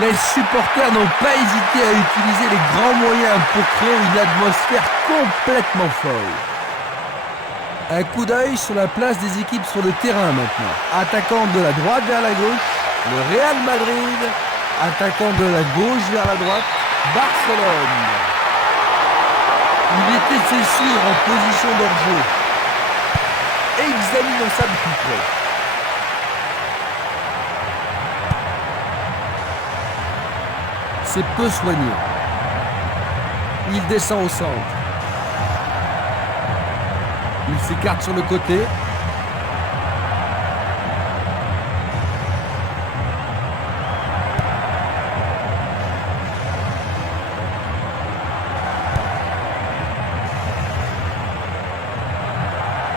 Les supporters n'ont pas hésité à utiliser les grands moyens pour créer une atmosphère complètement folle. Un coup d'œil sur la place des équipes sur le terrain maintenant. Attaquant de la droite vers la gauche, le Real Madrid. Attaquant de la gauche vers la droite, Barcelone. Il était, c'est sûr, en position d'hors-jeu. Examinons ça de plus près. C'est peu soigné. Il descend au centre. Il s'écarte sur le côté.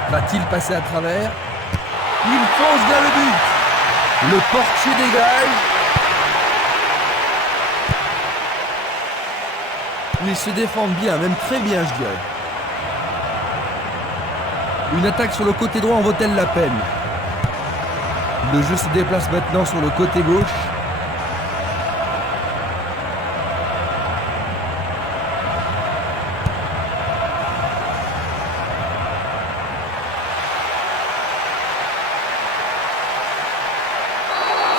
Va-t-il passer à travers? Il fonce vers le but. Le portier dégage. Ils se défendent bien, même très bien, je dirais. Une attaque sur le côté droit en vaut-elle la peine? Le jeu se déplace maintenant sur le côté gauche.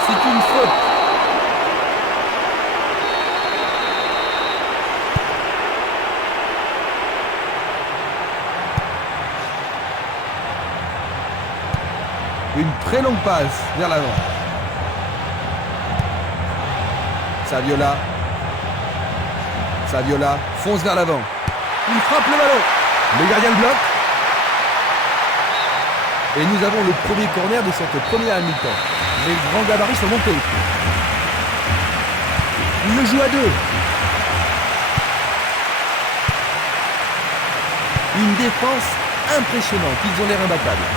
C'est une faute. Une très longue passe vers l'avant. Saviola fonce vers l'avant. Il frappe le ballon. Le gardien le bloque. Et nous avons le premier corner de cette première mi-temps. Les grands gabarits sont montés. Il le joue à deux. Une défense impressionnante. Ils ont l'air imbattables.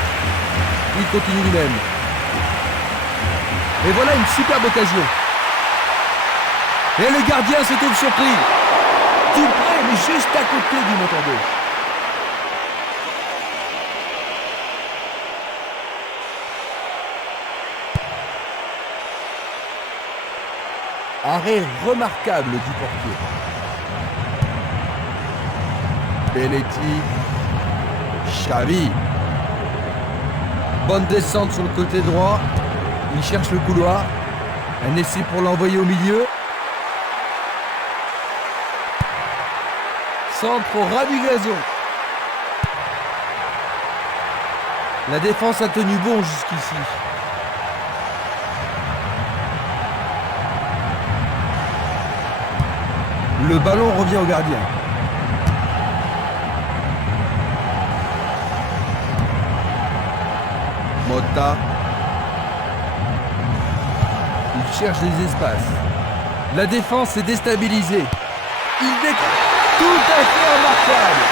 Il continue lui-même. Et voilà une superbe occasion. Et le gardien se trouve surpris. Tout près, mais juste à côté du montant gauche. Arrêt remarquable du portier. Belletti. Xavi. Bonne descente sur le côté droit. Il cherche le couloir. Un essai pour l'envoyer au milieu. Centre au ras du gazon. La défense a tenu bon jusqu'ici. Le ballon revient au gardien. Motta. Il cherche des espaces. La défense est déstabilisée. Il décroche. Tout à fait remarquable.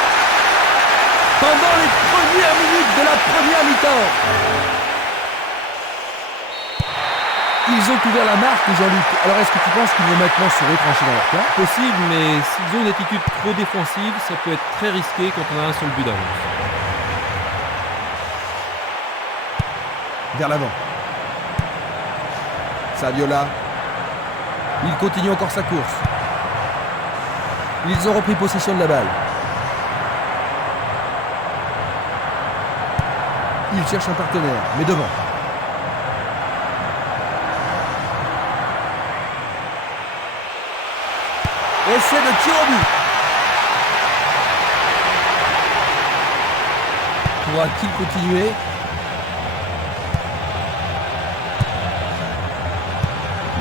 Pendant les premières minutes de la première mi-temps. Ils ont couvert la marque, Jean-Luc. Alors est-ce que tu penses qu'ils vont maintenant se retrancher dans leur camp? Possible, mais s'ils ont une attitude trop défensive, ça peut être très risqué quand on a un seul but d'avance. Vers l'avant. Saviola. Il continue encore sa course. Ils ont repris possession de la balle. Ils cherchent un partenaire, mais devant. Essai de tir au but. Pourra-t-il continuer?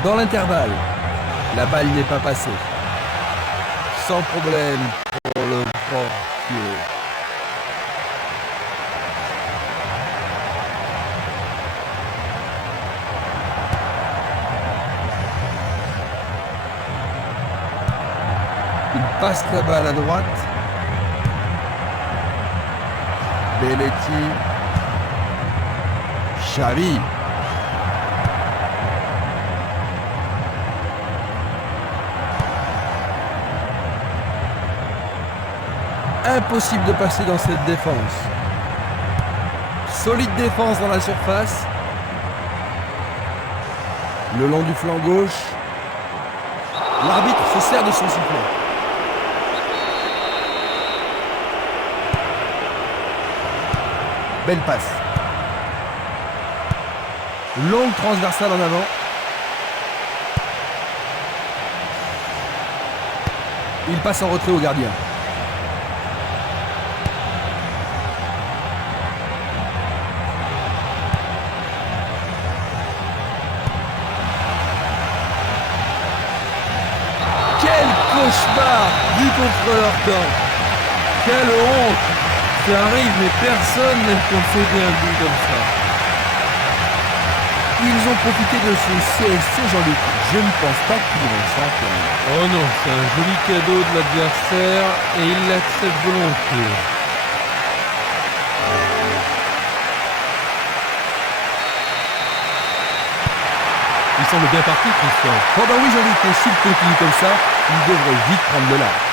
Dans l'intervalle, la balle n'est pas passée. Sans problème pour le portier. Il passe la balle à droite. Belletti. Xavi. Impossible de passer dans cette défense. Solide défense dans la surface. Le long du flanc gauche. L'arbitre se sert de son sifflet. Belle passe. Longue transversale en avant. Il passe en retrait au gardien. Quel cauchemar du contrôleur temps. Quelle honte! Ça arrive, mais personne n'aime concéder un but comme ça. Ils ont profité de ce CSC, Jean-Luc. Je ne pense pas qu'ils vont ça quand même. Oh non, c'est un joli cadeau de l'adversaire et il l'accepte volontiers. Il semble bien parti, Christian. Oh bah oui, Jean-Luc, et s'il continue comme ça, il devrait vite prendre le large.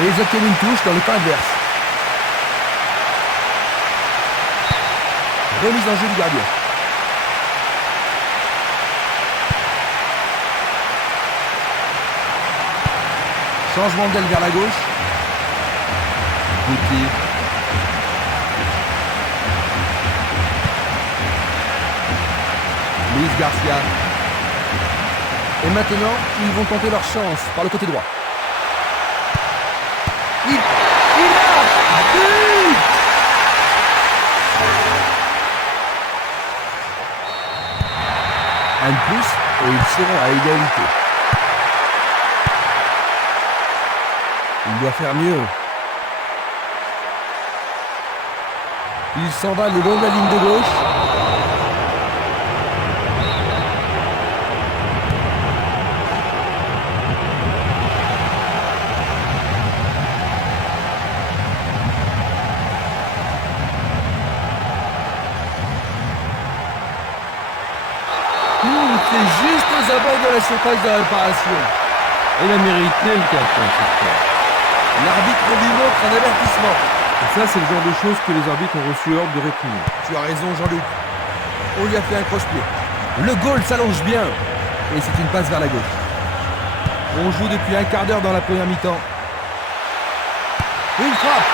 Et ils obtiennent une touche dans le camp adverse. Remise en jeu du gardien. Changement d'aile vers la gauche. Gauthier. Luis Garcia. Et maintenant, ils vont tenter leur chance par le côté droit. Il marque! But! Un de plus et ils seront à égalité. Il doit faire mieux. Il s'en va le long de la ligne de gauche. C'est juste aux abords de la surface de réparation. Il a mérité le carton, Christian. L'arbitre lui montre un avertissement. Et ça, c'est le genre de choses que les arbitres ont reçu ordre de réprimer. Tu as raison, Jean-Luc. On lui a fait un croche-pied. Le goal s'allonge bien. Et c'est une passe vers la gauche. On joue depuis un quart d'heure dans la première mi-temps. Une frappe.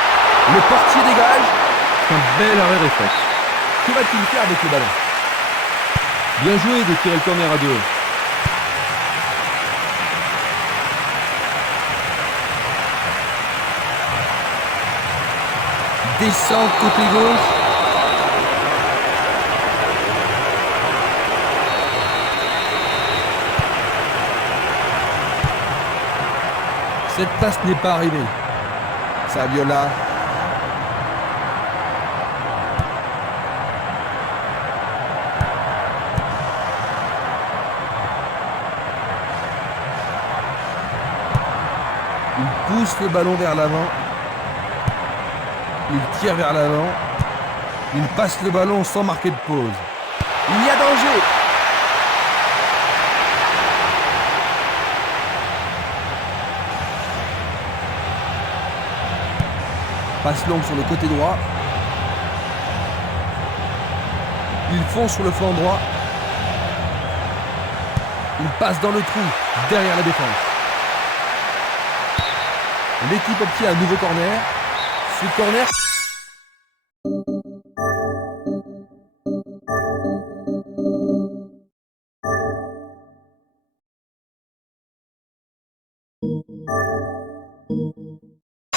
Le portier dégage. C'est un bel arrêt réflexe. Que va-t-il faire avec le ballon? Bien joué de tirer le corner à 2. Descend côté gauche. Cette passe n'est pas arrivée. Saviola. Il pousse le ballon vers l'avant. Il tire vers l'avant. Il passe le ballon sans marquer de pause. Il y a danger. Passe longue sur le côté droit. Il fonce sur le flanc droit. Il passe dans le trou, derrière la défense. L'équipe obtient un nouveau corner. Ce corner...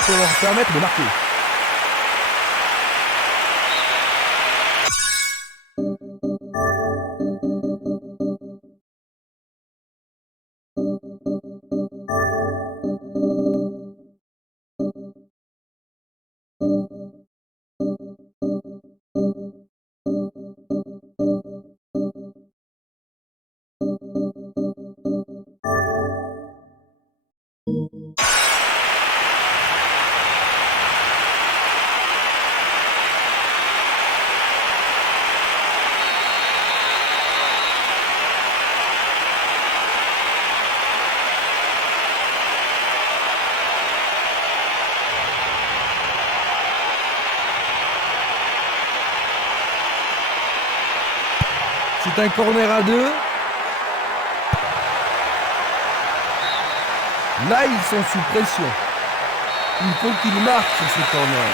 pour leur permettre de marquer. C'est un corner à 2. Là, ils sont sous pression. Il faut qu'ils marquent sur ce corner.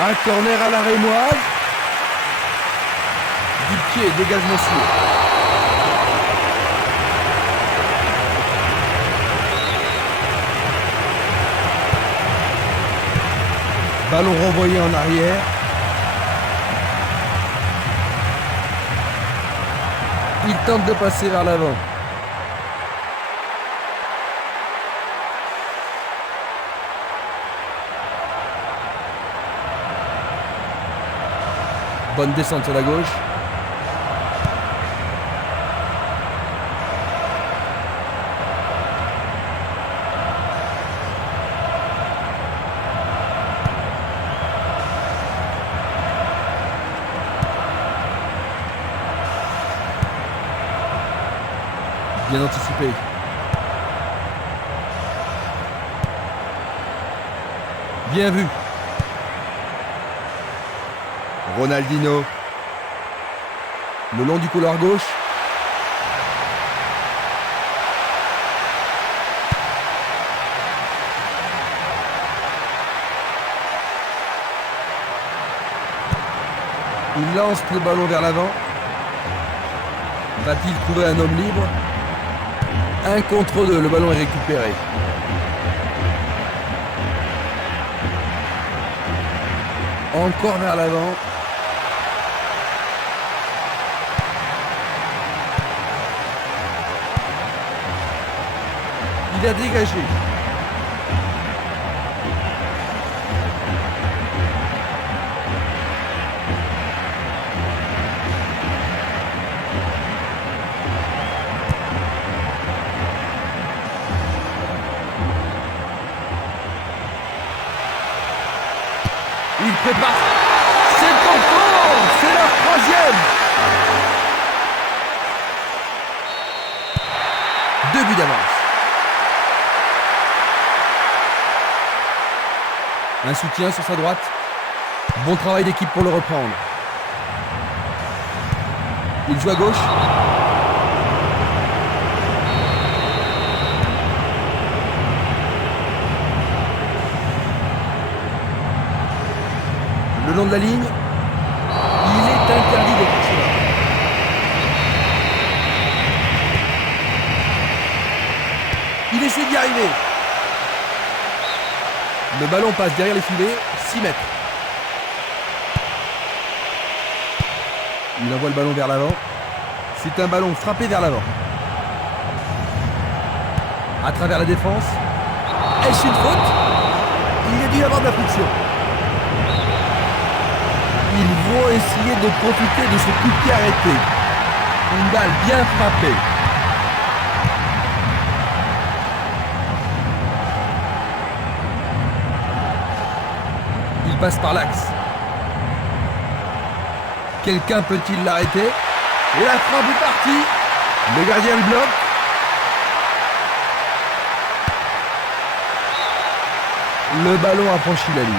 Un corner à la rémoise. Du pied, dégagement sûr. Ballon renvoyé en arrière. Il tente de passer vers l'avant. Bonne descente sur la gauche. Bien anticipé. Bien vu. Ronaldinho. Le long du couloir gauche. Il lance le ballon vers l'avant. Va-t-il trouver un homme libre? 1 contre 2, le ballon est récupéré. Encore vers l'avant. Il a dégagé. Il prépare. C'est encore. C'est leur 3e. 2 buts d'avance. Un soutien sur sa droite. Bon travail d'équipe pour le reprendre. Il joue à gauche. Le long de la ligne, il est interdit de passer là. Il essaie d'y arriver. Le ballon passe derrière les filets, 6 mètres. Il envoie le ballon vers l'avant. C'est un ballon frappé vers l'avant. À travers la défense. Est-ce une faute? Il a dû y avoir de la friction. Ils vont essayer de profiter de ce coup de pied arrêté. Une balle bien frappée. Il passe par l'axe. Quelqu'un peut-il l'arrêter? Et la frappe est partie. Le gardien le bloque. Le ballon a franchi la ligne.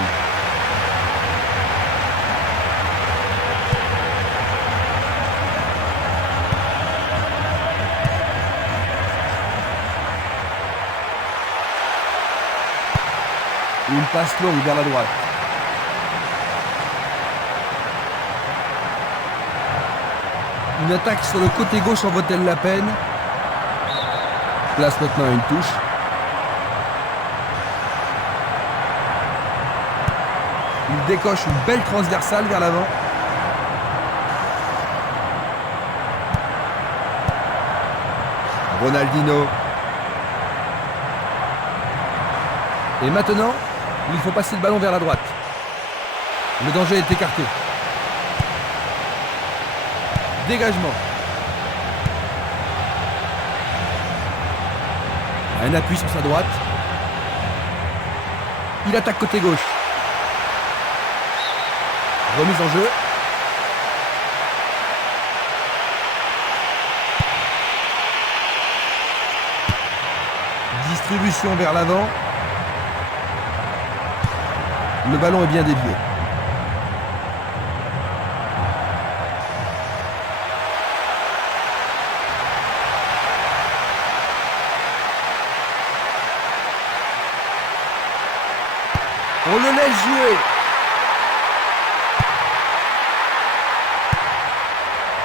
Une passe longue vers la droite. Une attaque sur le côté gauche en vaut-elle la peine? Place maintenant à une touche. Il décoche une belle transversale vers l'avant. Ronaldinho. Et maintenant, il faut passer le ballon vers la droite. Le danger est écarté. Dégagement. Un appui sur sa droite. Il attaque côté gauche. Remise en jeu. Distribution vers l'avant. Le ballon est bien dévié. On le laisse jouer.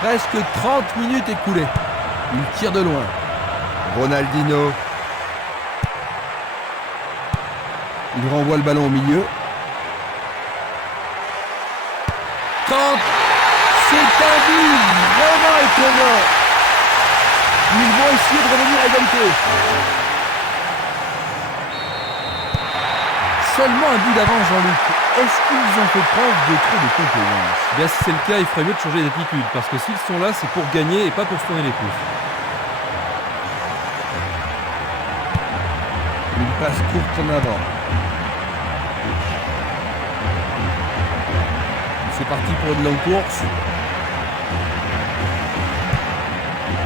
Presque 30 minutes écoulées. Il tire de loin. Ronaldinho. Il renvoie le ballon au milieu. Tente. C'est un but vraiment étonnant. Ils vont essayer de revenir à égalité. Seulement un but d'avance, Jean-Luc. Est-ce qu'ils ont fait preuve de trop de confiance? Bien, si c'est le cas, il ferait mieux de changer d'attitude. Parce que s'ils sont là, c'est pour gagner et pas pour se tourner les pouces. Une passe courte en avant. C'est parti pour une longue course.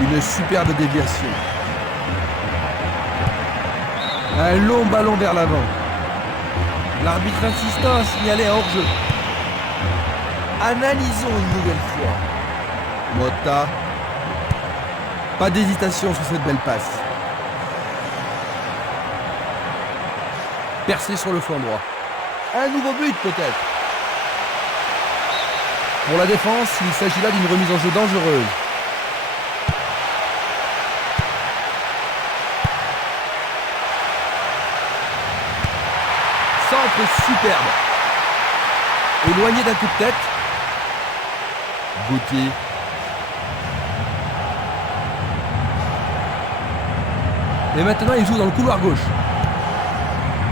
Une superbe déviation. Un long ballon vers l'avant. L'arbitre insistant a signalé un hors-jeu. Analysons une nouvelle fois. Mota. Pas d'hésitation sur cette belle passe. Percé sur le flanc droit. Un nouveau but peut-être. Pour la défense, il s'agit là d'une remise en jeu dangereuse. Centre superbe. Éloigné d'un coup de tête. Guti. Et maintenant, il joue dans le couloir gauche.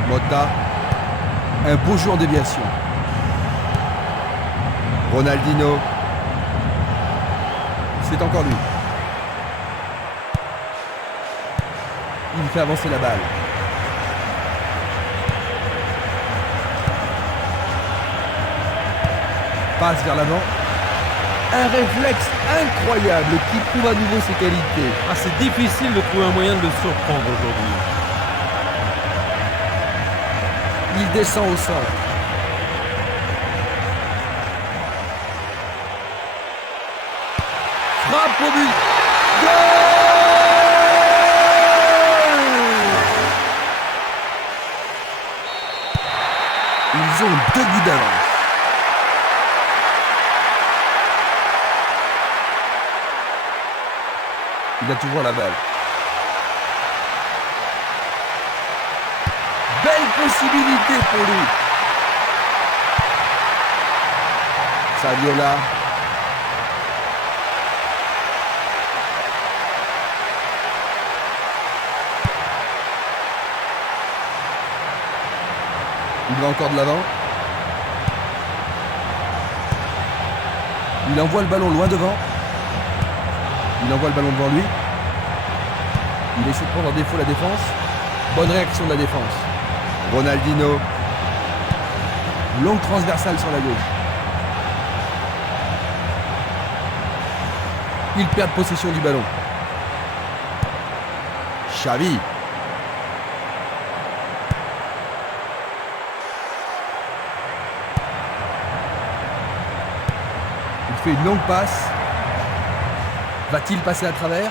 Mota. Un beau jeu en déviation. Ronaldinho. C'est encore lui. Il fait avancer la balle. Passe vers l'avant. Un réflexe incroyable qui prouve à nouveau ses qualités. Ah, c'est difficile de trouver un moyen de le surprendre aujourd'hui. Il descend au centre. Frappe au but. Goal! Ils ont 2 buts d'avance. Il a toujours la balle. Belle possibilité pour lui. Saviola. Il va encore de l'avant. Il envoie le ballon loin devant. Il envoie le ballon devant lui. Il essaie de prendre en défaut la défense. Bonne réaction de la défense. Ronaldinho. Longue transversale sur la gauche. Il perd possession du ballon. Xavi. Il fait une longue passe. Va-t-il passer à travers?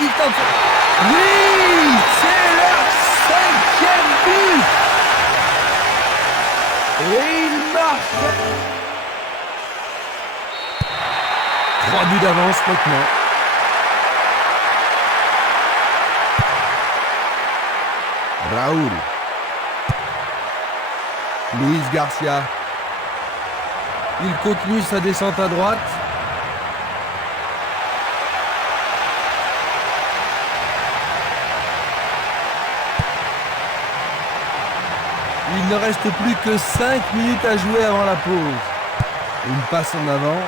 Il tente. Oui! C'est leur 5e but! Et il marque! 3 buts d'avance maintenant. Raúl. Luis Garcia. Il continue sa descente à droite. Il ne reste plus que 5 minutes à jouer avant la pause. Une passe en avant.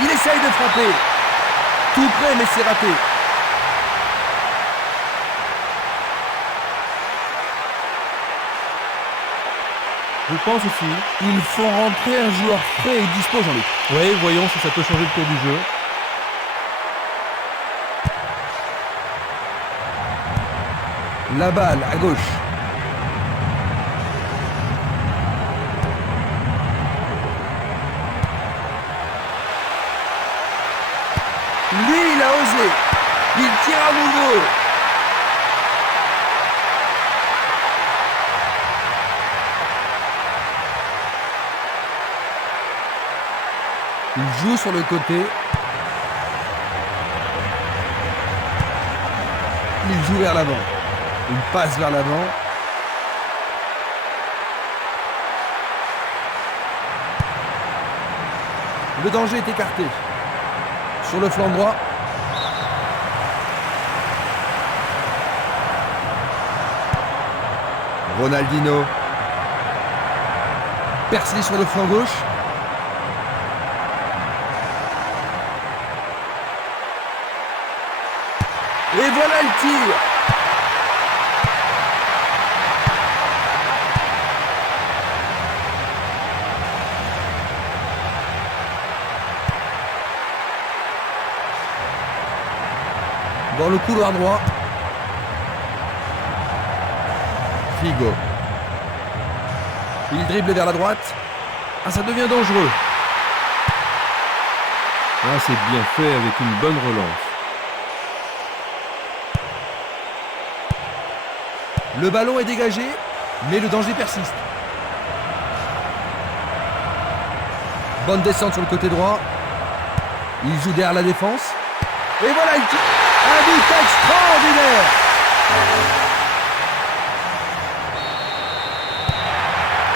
Il essaye de frapper. Tout près, mais c'est raté. Je pense aussi. Ils font rentrer un joueur frais et dispo, Jean-Luc. Oui, voyons si ça peut changer le cours du jeu. La balle à gauche. Lui, il a osé. Il tire à nouveau. Il joue sur le côté. Il joue vers l'avant. Il passe vers l'avant. Le danger est écarté. Sur le flanc droit. Ronaldinho. Percé sur le flanc gauche. Et voilà le tir. Dans le couloir droit. Figo. Il dribble vers la droite. Ah, ça devient dangereux. Ah, c'est bien fait avec une bonne relance. Le ballon est dégagé, mais le danger persiste. Bonne descente sur le côté droit. Il joue derrière la défense. Et voilà, il tire. Un but extraordinaire.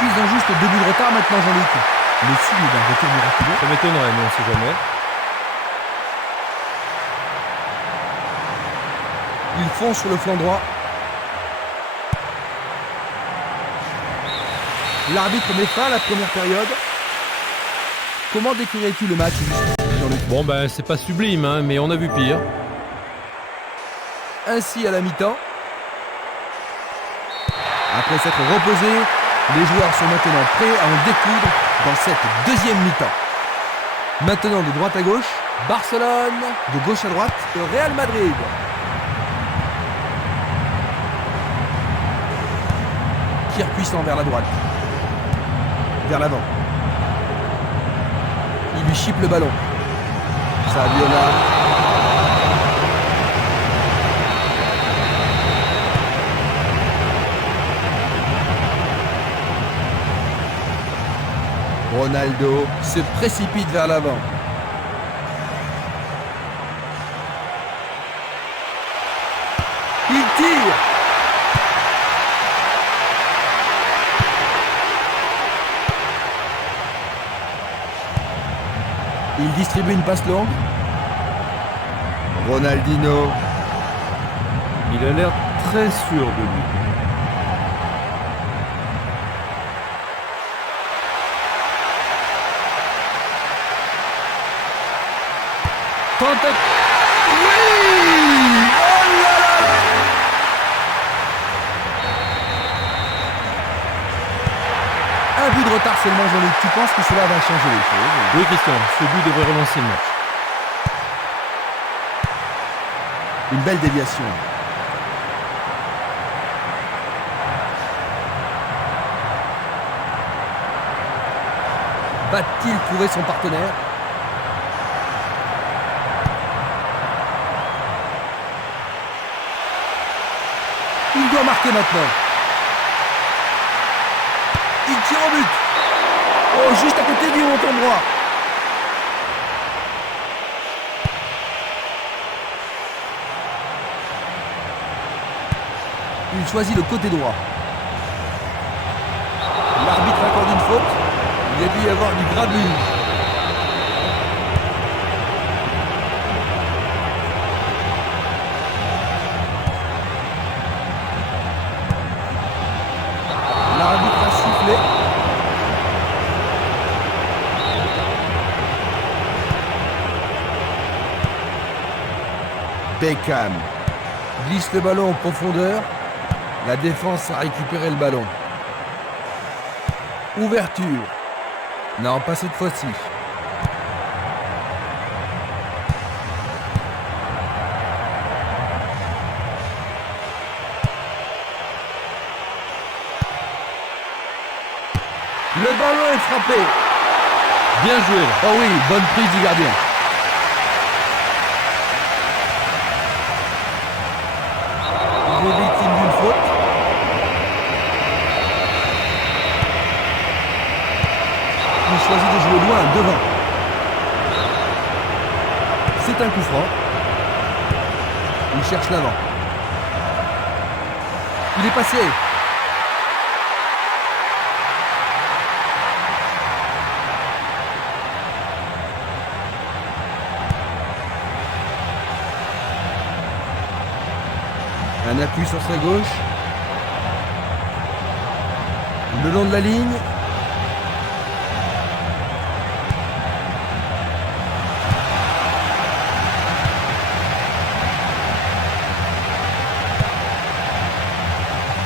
Ils ont juste 2 buts de retard maintenant, Jean-Luc. Le signe d'un retour miraculeux. Ça m'étonnerait, mais on ne sait jamais. Ils font sur le flanc droit. L'arbitre met fin à la première période. Comment décrirais-tu le match, Jean-Luc? Bon, ben, c'est pas sublime, hein, mais on a vu pire. Ainsi, à la mi-temps, après s'être reposés, les joueurs sont maintenant prêts à en découdre dans cette deuxième mi-temps. Maintenant, de droite à gauche, Barcelone, de gauche à droite, le Real Madrid. Tir puissant vers la droite. Vers l'avant. Il lui chipe le ballon. Saviola. Ronaldo se précipite vers l'avant. Il tire. Il distribue une passe longue. Ronaldinho. Il a l'air très sûr de lui. Oui! Oh là là! Un but de retard seulement, Jean-Luc. Tu penses que cela va changer les choses? Oui, Christian, ce but devrait relancer le match. Une belle déviation. Va-t-il trouver son partenaire? Il doit marquer maintenant. Il tire au but. Oh, juste à côté du montant droit. Il choisit le côté droit. L'arbitre accorde une faute. Il a dû y avoir du grabuge. L'arbitre a sifflé. Beckham glisse le ballon en profondeur. La défense a récupéré le ballon. Ouverture. Non, pas cette fois-ci. Le ballon est frappé. Bien joué là. Oh oui, bonne prise du gardien. Il est victime d'une faute. Il choisit de jouer loin, devant. C'est un coup franc. Il cherche l'avant. Il est passé. Un appui sur sa gauche. Le long de la ligne.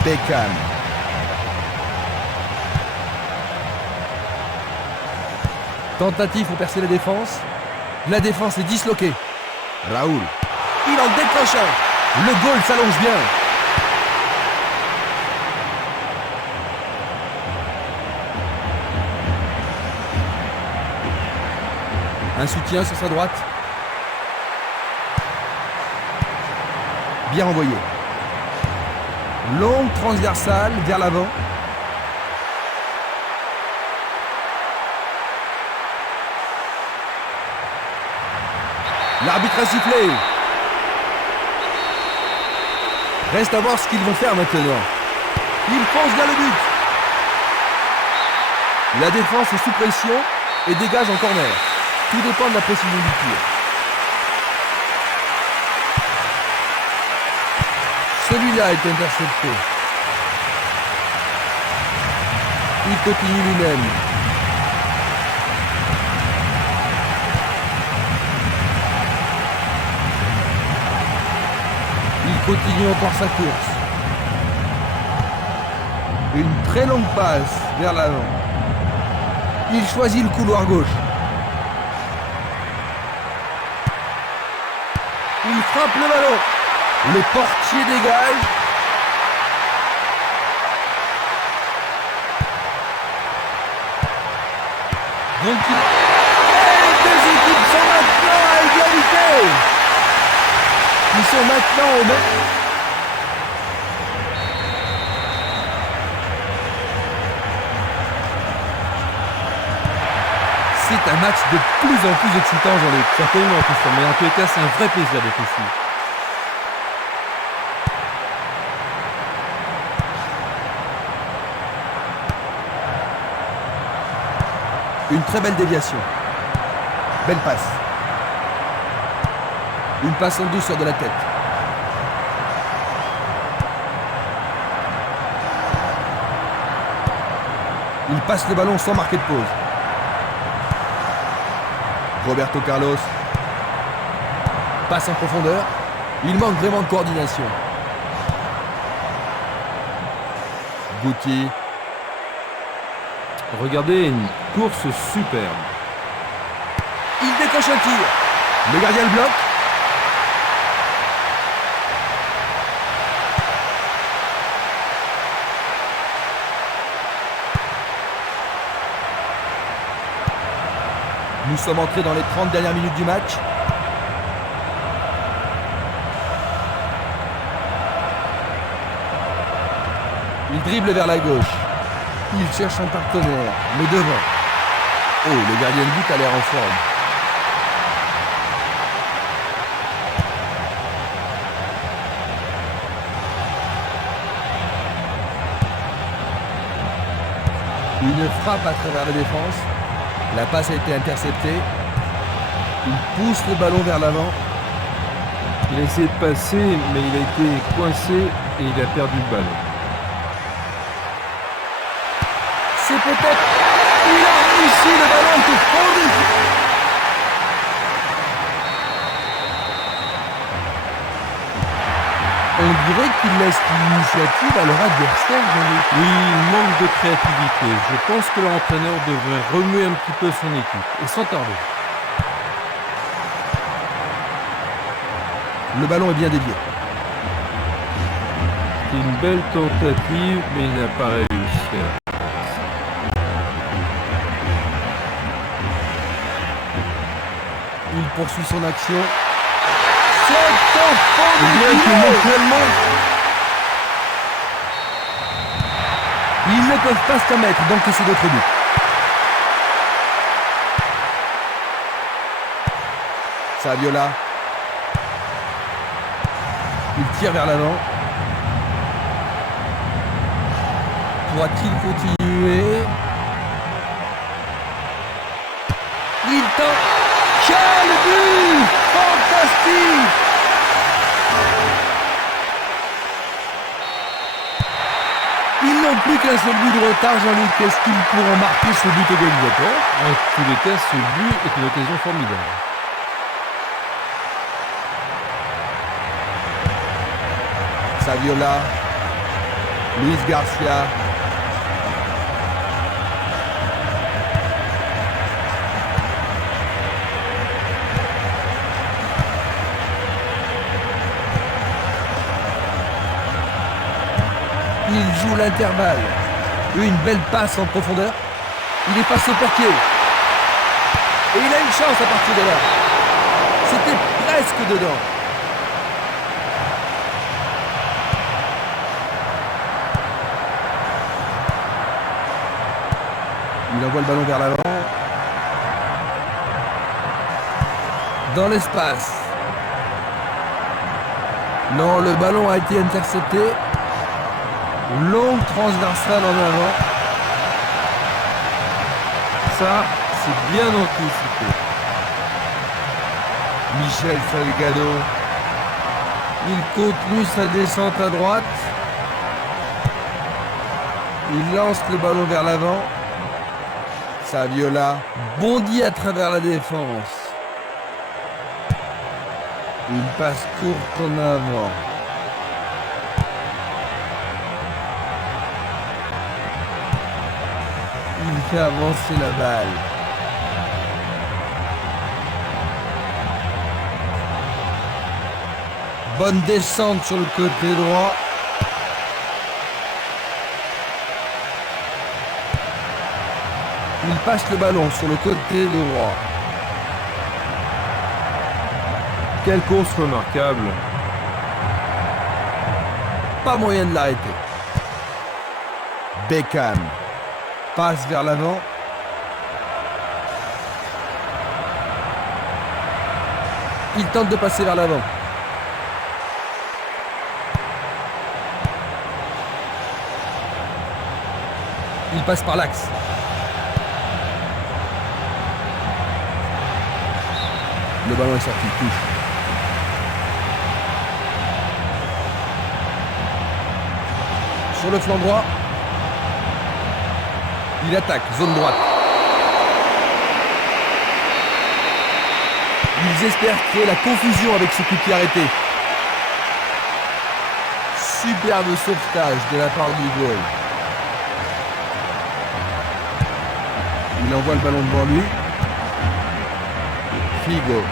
Beckham. Tentative pour percer la défense. La défense est disloquée. Raoul. Il en décroche un. Le goal s'allonge bien. Un soutien sur sa droite. Bien envoyé. Longue transversale vers l'avant. L'arbitre a sifflé. Reste à voir ce qu'ils vont faire maintenant. Ils foncent vers le but. La défense est sous pression et dégage en corner. Tout dépend de la précision du tir. Celui-là est intercepté. Il continue lui-même. Il continue encore sa course. Une très longue passe vers l'avant. Il choisit le couloir gauche. Il frappe le ballon. Le portier dégage. Donc les deux équipes sont maintenant à égalité. Ils sont maintenant au même. C'est un match de plus en plus excitant, Jean-Luc. Certainement, Christian, mais en tous les cas, c'est un vrai plaisir d'être ici. Une très belle déviation. Belle passe. Une passe en douceur de la tête. Il passe le ballon sans marquer de pause. Roberto Carlos. Passe en profondeur. Il manque vraiment de coordination. Guti. Regardez, une course superbe. Il décoche un tir. Le gardien le bloque. Nous sommes entrés dans les 30 dernières minutes du match. Il dribble vers la gauche. Il cherche un partenaire, mais devant. Oh, le gardien de but a l'air en forme. Une frappe à travers la défense. La passe a été interceptée. Il pousse le ballon vers l'avant. Il a essayé de passer, mais il a été coincé et il a perdu le ballon. C'est peut-être... Il a réussi, le ballon était fondu. On dirait qu'ils laissent l'initiative à leur adversaire. Oui, il manque de créativité. Je pense que l'entraîneur devrait remuer un petit peu son équipe, et sans tarder. Le ballon est bien dévié. C'est une belle tentative, mais il n'a pas réussi. Il poursuit son action. C'est enfant Bien qu'éventuellement, Ils ne peuvent pas se permettre d'encaisser d'autres buts. Saviola. Il tire vers l'avant. Pourra-t-il continuer? Il tente. Quel but! Fantastique! Ils n'ont plus qu'un seul but de retard, Jean-Luc. Est-ce qu'ils pourront marquer ce but égalisateur? en tous les cas, ce but est une occasion formidable. Saviola. Luis Garcia. Il joue l'intervalle. Une belle passe en profondeur. Il est face au portier. Et il a une chance à partir de là. C'était presque dedans. Il envoie le ballon vers l'avant. Dans l'espace. Non, le ballon a été intercepté. Longue transversale en avant. Ça, c'est bien anticipé. Michel Salgado. Il continue sa descente à droite. Il lance le ballon vers l'avant. Saviola bondit à travers la défense. Une passe courte en avant. Il fait avancer la balle. Bonne descente sur le côté droit. Il passe le ballon sur le côté droit. Quelle course remarquable. Pas moyen de l'arrêter. Beckham passe vers l'avant. Il tente de passer vers l'avant. Il passe par l'axe. Le ballon est sorti, touche. Sur le flanc droit, il attaque, zone droite. Ils espèrent créer la confusion avec ce coup de pied arrêté. Superbe sauvetage de la part du goal. Il envoie le ballon devant lui. Figo.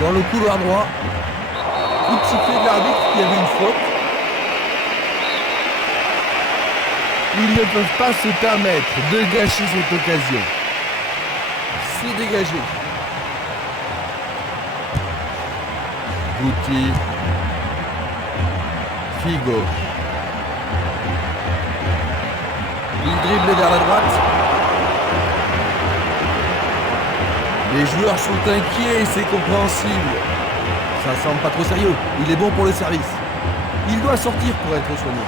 Dans le couloir droit. Coup de sifflet de l'arbitre qui avait une faute. Ils ne peuvent pas se permettre de gâcher cette occasion. C'est dégagé. Guti. Figo. Il dribble vers la droite. Les joueurs sont inquiets et c'est compréhensible. Ça semble pas trop sérieux. Il est bon pour le service. Il doit sortir pour être soigné.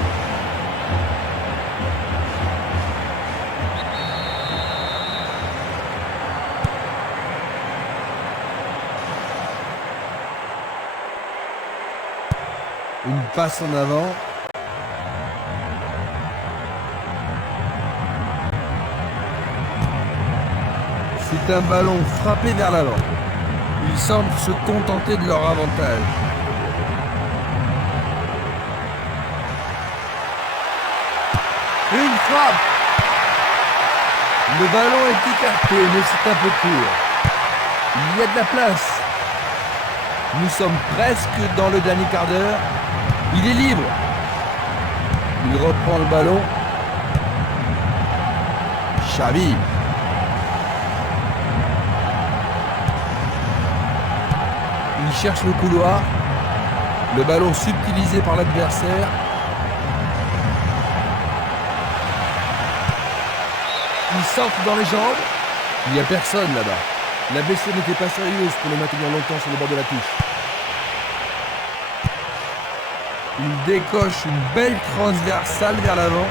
Une passe en avant. C'est un ballon frappé vers l'avant. Il Ils semblent se contenter de leur avantage. Une frappe. Le ballon est écarté, mais c'est un peu court. Il y a de la place. Nous sommes presque dans le dernier quart d'heure. Il est libre. Il reprend le ballon. Xavi. Il cherche le couloir. Le ballon subtilisé par l'adversaire. Il centre dans les jambes. Il n'y a personne là-bas. La blessure n'était pas sérieuse pour le maintenir longtemps sur le bord de la touche. Il décoche une belle transversale vers l'avant.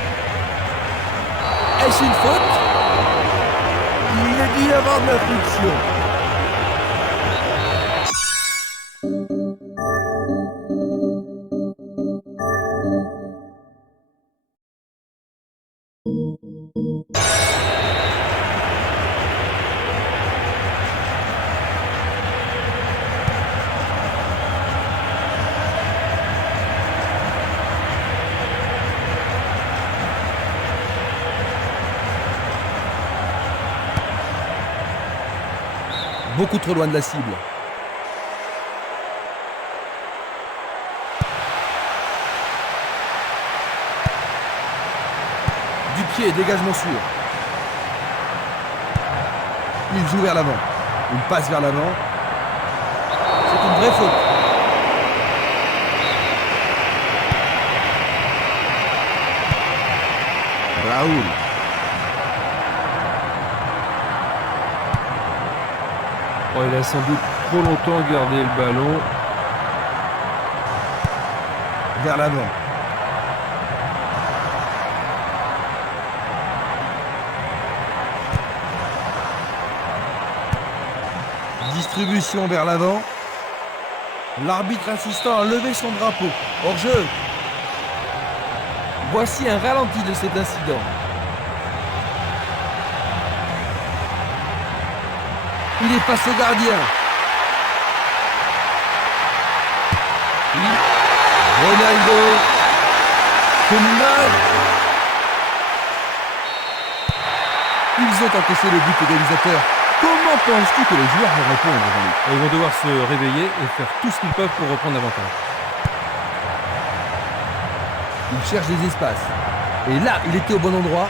Est-ce une faute? Il a dû y avoir de la friction. Beaucoup trop loin de la cible. Du pied, dégagement sûr. Il joue vers l'avant. Il passe vers l'avant. C'est une vraie faute. Raoul. Oh, il a sans doute trop longtemps gardé le ballon. Vers l'avant. Distribution vers l'avant. L'arbitre assistant a levé son drapeau. Hors-jeu. Voici un ralenti de cet incident. Il est face au gardien. Ronaldo. Koeman. Ils ont encaissé le but égalisateur. Comment penses-tu que les joueurs vont répondre, Jean-Luc? Ils vont devoir se réveiller et faire tout ce qu'ils peuvent pour reprendre l'avantage. Ils cherchent des espaces. Et là, il était au bon endroit.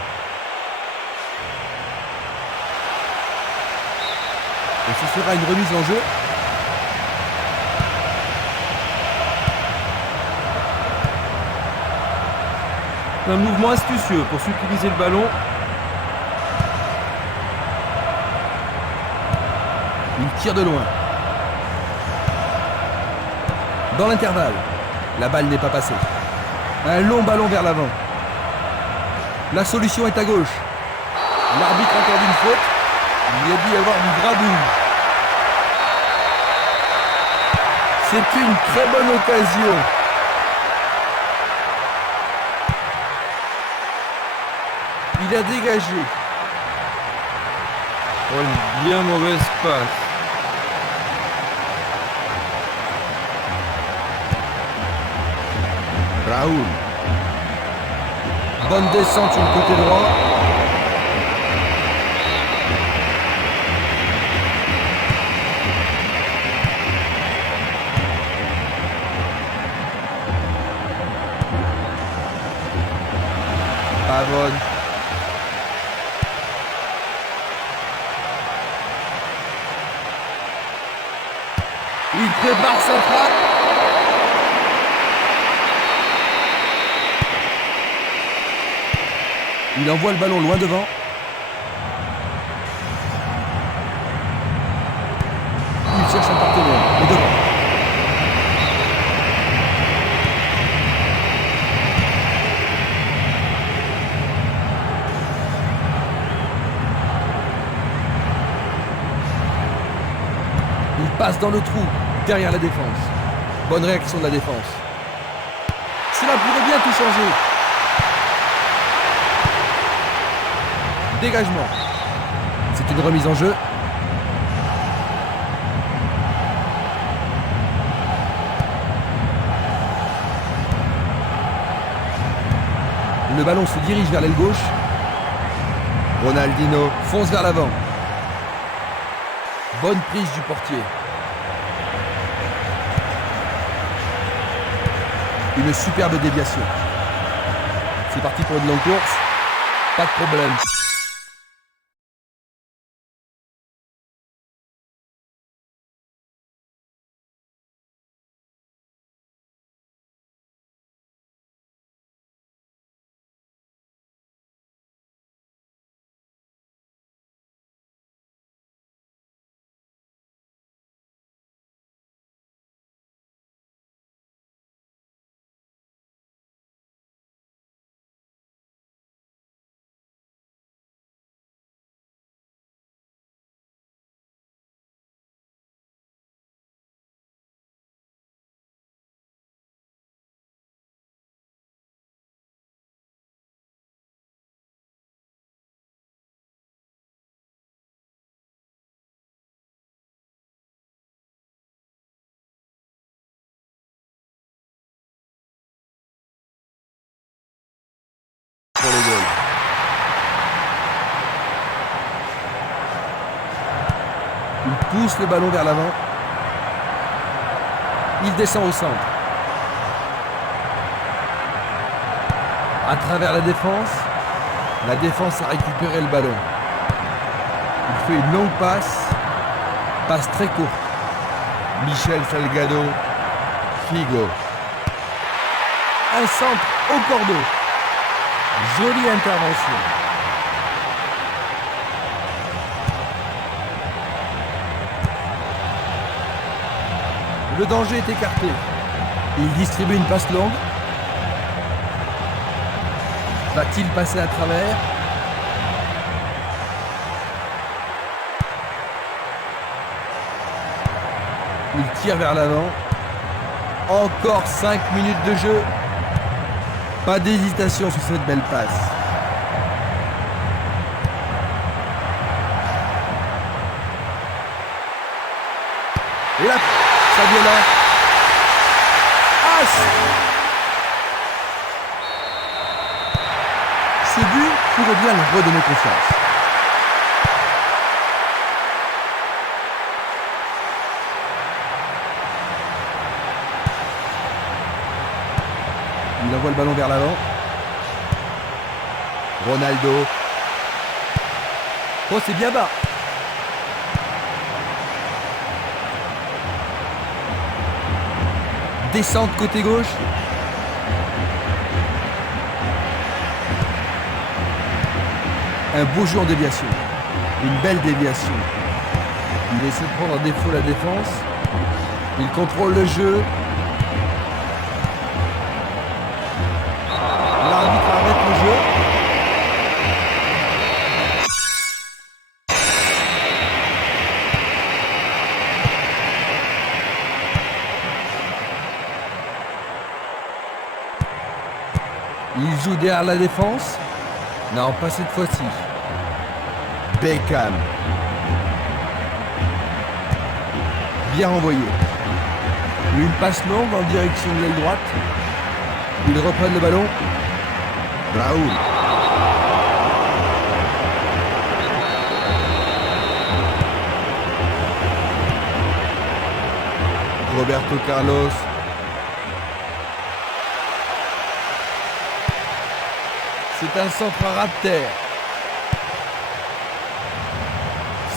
Et ce sera une remise en jeu. Un mouvement astucieux pour subtiliser le ballon. Il tire de loin. Dans l'intervalle, la balle n'est pas passée. Un long ballon vers l'avant. La solution est à gauche. L'arbitre accorde une faute. Il y a dû y avoir du gradouille. C'est une très bonne occasion. Il a dégagé. Oh, une bien mauvaise passe. Raoul. Bonne descente sur le côté droit. Pavone. Il prépare sa frappe. Il envoie le ballon loin devant. Il cherche un partenaire. Et devant. Il passe dans le trou, derrière la défense. Bonne réaction de la défense. Cela pourrait bien tout changer. Dégagement. C'est une remise en jeu. Le ballon se dirige vers l'aile gauche. Ronaldinho fonce vers l'avant. Bonne prise du portier. Une superbe déviation. C'est parti pour une longue course. Pas de problème. Pour le goal. Il pousse le ballon vers l'avant. Il descend au centre. À travers la défense a récupéré le ballon. Il fait une longue passe. Passe très courte. Michel Salgado. Figo. Un centre au cordeau. Jolie intervention. Le danger est écarté. Il distribue une passe longue. Va-t-il passer à travers? Il tire vers l'avant. Encore 5 minutes de jeu. Pas d'hésitation sur cette belle passe. Et là, Saviola. As. Ce but pourrait bien lui redonner confiance. Il envoie le ballon vers l'avant. Ronaldo. Oh, c'est bien bas. Descente côté gauche. Un beau jeu en déviation. Une belle déviation. Il essaie de prendre en défaut la défense. Il contrôle le jeu. L'arbitre arrête le jeu. Il joue derrière la défense. Non, pas cette fois-ci. Beckham. Bien renvoyé. Une passe longue en direction de l'aile droite. Ils reprennent le ballon. Raoul. Roberto Carlos. C'est un centre à ras de terre.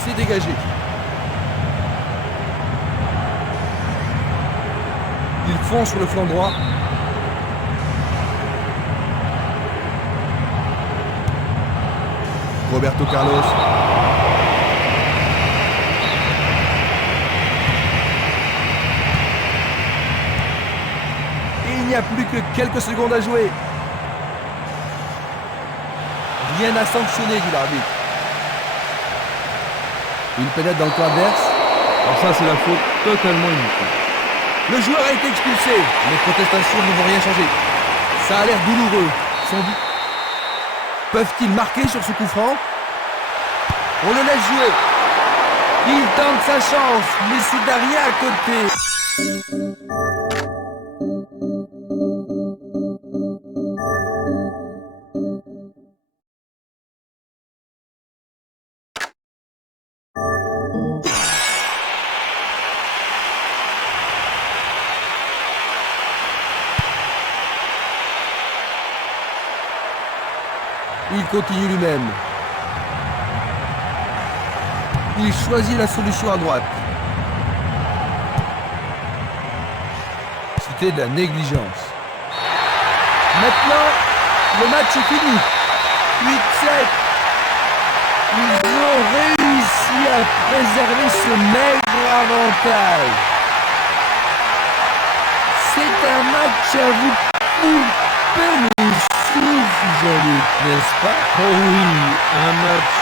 C'est dégagé. Ils font sur le flanc droit. Roberto Carlos. Et il n'y a plus que quelques secondes à jouer. Rien à sanctionner, dit l'arbitre. Il pénètre dans le camp adverse. Alors ça, c'est la faute totalement inutile. Le joueur a été expulsé. Les protestations ne vont rien changer. Ça a l'air douloureux. Sans doute. Peuvent-ils marquer sur ce coup franc? On le laisse jouer. Il tente sa chance, mais c'est derrière à côté. Il continue lui-même. Il choisit la solution à droite. C'était de la négligence. Maintenant, le match est fini. 8-7. Ils ont réussi à préserver ce maigre avantage. C'est un match à vous couper le souffle, Jean-Luc, n'est-ce pas? Oh oui, un match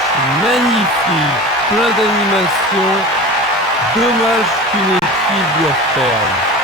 magnifique, plein d'animation. Dommage qu'une équipe doive perdre.